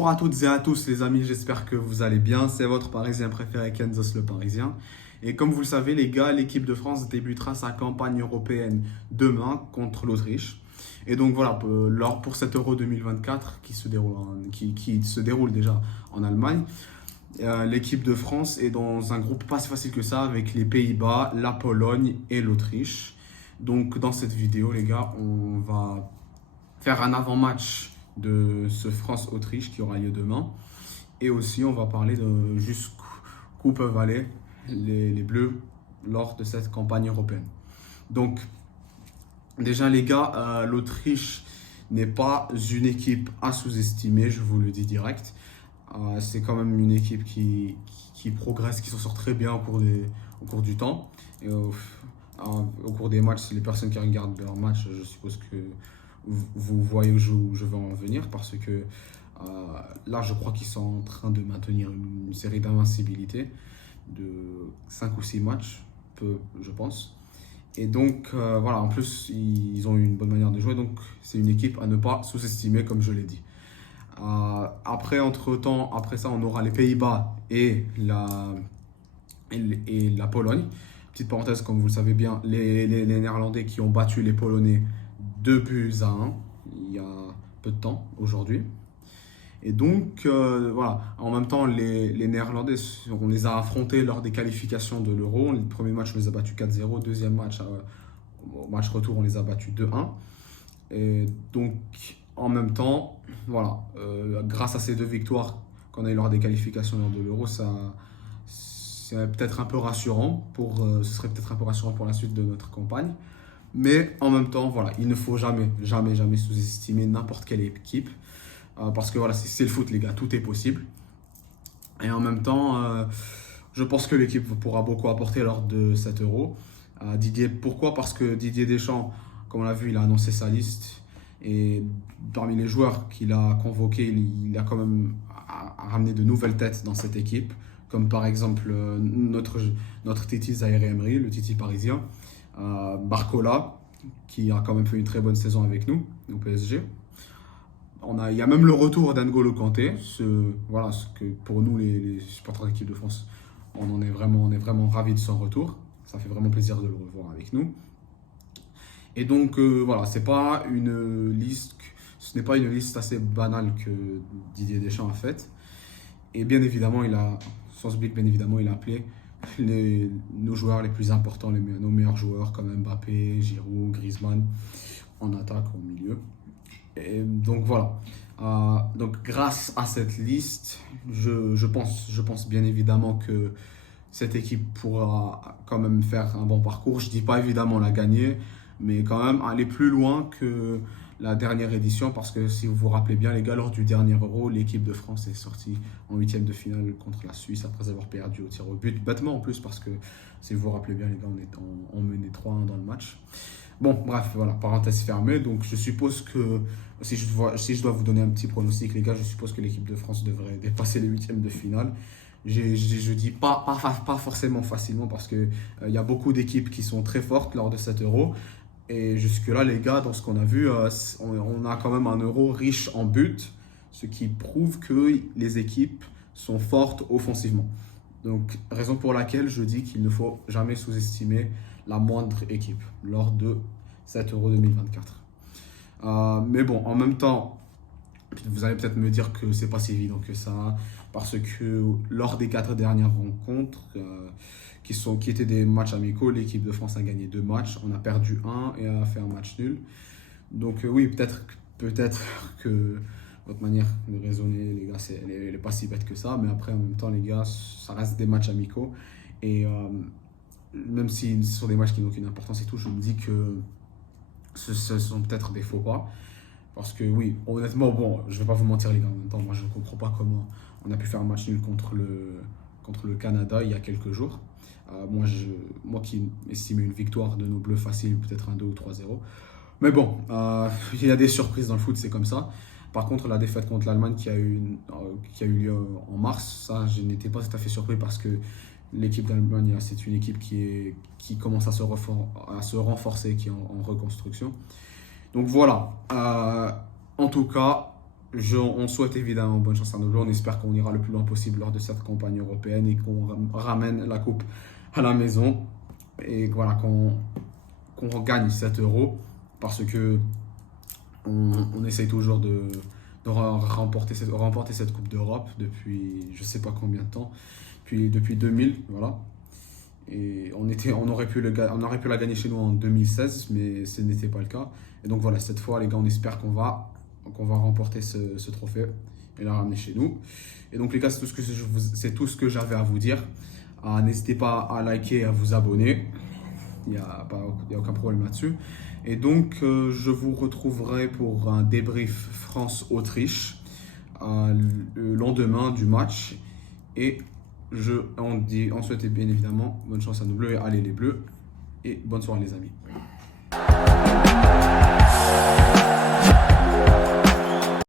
Bonjour à toutes et à tous les amis, j'espère que vous allez bien. C'est votre Parisien préféré Kenzos le Parisien. Et comme vous le savez les gars, l'équipe de France débutera sa campagne européenne demain contre l'Autriche. Et donc voilà, pour cet Euro 2024 qui se déroule déjà en Allemagne, l'équipe de France est dans un groupe pas si facile que ça avec les Pays-Bas, la Pologne et l'Autriche. Donc dans cette vidéo les gars, on va faire un avant-match de ce France-Autriche qui aura lieu demain. Et aussi, on va parler de jusqu'où peuvent aller les Bleus lors de cette campagne européenne. Donc, déjà les gars, l'Autriche n'est pas une équipe à sous-estimer, je vous le dis direct. C'est quand même une équipe qui progresse, qui s'en sort très bien au cours du temps. Et au cours des matchs, les personnes qui regardent leurs matchs, je suppose que vous voyez où je veux en venir parce que là je crois qu'ils sont en train de maintenir une série d'invincibilité de 5 ou 6 matchs, je pense. Et donc voilà, en plus ils ont une bonne manière de jouer, donc c'est une équipe à ne pas sous-estimer comme je l'ai dit. Après ça on aura les Pays-Bas et la Pologne. Petite parenthèse, comme vous le savez bien, les Néerlandais qui ont battu les Polonais 2-1 il y a peu de temps, aujourd'hui. Et donc, voilà, en même temps, les Néerlandais, on les a affrontés lors des qualifications de l'Euro. Le premier match, on les a battus 4-0. Deuxième match, au match retour, on les a battus 2-1. Et donc, en même temps, voilà, grâce à ces deux victoires qu'on a eu lors des qualifications lors de l'Euro, c'est peut-être un peu rassurant ce serait peut-être un peu rassurant pour la suite de notre campagne. Mais en même temps, voilà, il ne faut jamais sous-estimer n'importe quelle équipe. Parce que voilà, c'est le foot les gars, tout est possible. Et en même temps, je pense que l'équipe pourra beaucoup apporter lors de cet Euro. Pourquoi? Parce que Didier Deschamps, comme on l'a vu, il a annoncé sa liste. Et parmi les joueurs qu'il a convoqués, il a quand même ramené de nouvelles têtes dans cette équipe. Comme par exemple notre Titi Zaïre Emery, le Titi parisien. Barcola, qui a quand même fait une très bonne saison avec nous, au PSG. Il y a même le retour d'N'Golo Kanté, voilà, ce que pour nous, les supporters de l'équipe de France, on est vraiment ravis de son retour. Ça fait vraiment plaisir de le revoir avec nous. Et donc, voilà, ce n'est pas une liste assez banale que Didier Deschamps a faite. Et bien évidemment, sans oublier que bien évidemment, il a appelé nos joueurs les plus importants, nos meilleurs joueurs comme Mbappé, Giroud, Griezmann, en attaque, au milieu. Et donc voilà. Donc grâce à cette liste, je pense bien évidemment que cette équipe pourra quand même faire un bon parcours. Je ne dis pas évidemment la gagner, mais quand même aller plus loin que la dernière édition, parce que si vous vous rappelez bien les gars, lors du dernier Euro, l'équipe de France est sortie en huitième de finale contre la Suisse après avoir perdu au tir au but, bêtement en plus, parce que si vous vous rappelez bien les gars, on menait 3-1 dans le match. Bon, bref, voilà, parenthèse fermée. Donc je suppose que si je dois vous donner un petit pronostic les gars, je suppose que l'équipe de France devrait dépasser les huitièmes de finale. Je dis pas forcément facilement, parce qu'il y a beaucoup d'équipes qui sont très fortes lors de cet Euro. Et jusque-là, les gars, dans ce qu'on a vu, on a quand même un Euro riche en buts, ce qui prouve que les équipes sont fortes offensivement. Donc, raison pour laquelle je dis qu'il ne faut jamais sous-estimer la moindre équipe lors de cet Euro 2024. Mais bon, en même temps, vous allez peut-être me dire que c'est pas si évident que ça, parce que lors des 4 dernières rencontres, qui étaient des matchs amicaux, l'équipe de France a gagné 2 matchs, on a perdu 1 et a fait un match nul. Donc oui, peut-être que votre manière de raisonner, les gars, elle n'est pas si bête que ça, mais après, en même temps, les gars, ça reste des matchs amicaux. Et même si ce sont des matchs qui n'ont aucune importance et tout, je me dis que ce sont peut-être des faux pas. Parce que oui, honnêtement, bon, je vais pas vous mentir les gars, en même temps, moi je ne comprends pas comment on a pu faire un match nul contre le Canada il y a quelques jours. Moi qui estimais une victoire de nos Bleus facile, peut-être un 2 ou 3-0. Mais bon, il y a des surprises dans le foot, c'est comme ça. Par contre, la défaite contre l'Allemagne qui a eu lieu en mars, ça, je n'étais pas tout à fait surpris, parce que l'équipe d'Allemagne, c'est une équipe qui commence à se renforcer, qui est en reconstruction. Donc voilà, en tout cas, On souhaite évidemment bonne chance à nos Bleus. On espère qu'on ira le plus loin possible lors de cette campagne européenne et qu'on ramène la coupe à la maison. Et voilà, qu'on gagne cet euro. Parce que on essaye toujours de remporter cette Coupe d'Europe depuis je sais pas combien de temps. Puis depuis 2000, voilà. Et on aurait pu la gagner chez nous en 2016, mais ce n'était pas le cas. Et donc voilà, cette fois, les gars, on espère qu'on va remporter ce trophée et la ramener chez nous. Et donc les gars, c'est tout ce que j'avais à vous dire. N'hésitez pas à liker et à vous abonner. Il n'y a aucun problème là-dessus. Et donc, je vous retrouverai pour un débrief France-Autriche le lendemain du match. Et on souhaite bien évidemment bonne chance à nos Bleus et allez les Bleus. Et bonne soirée les amis.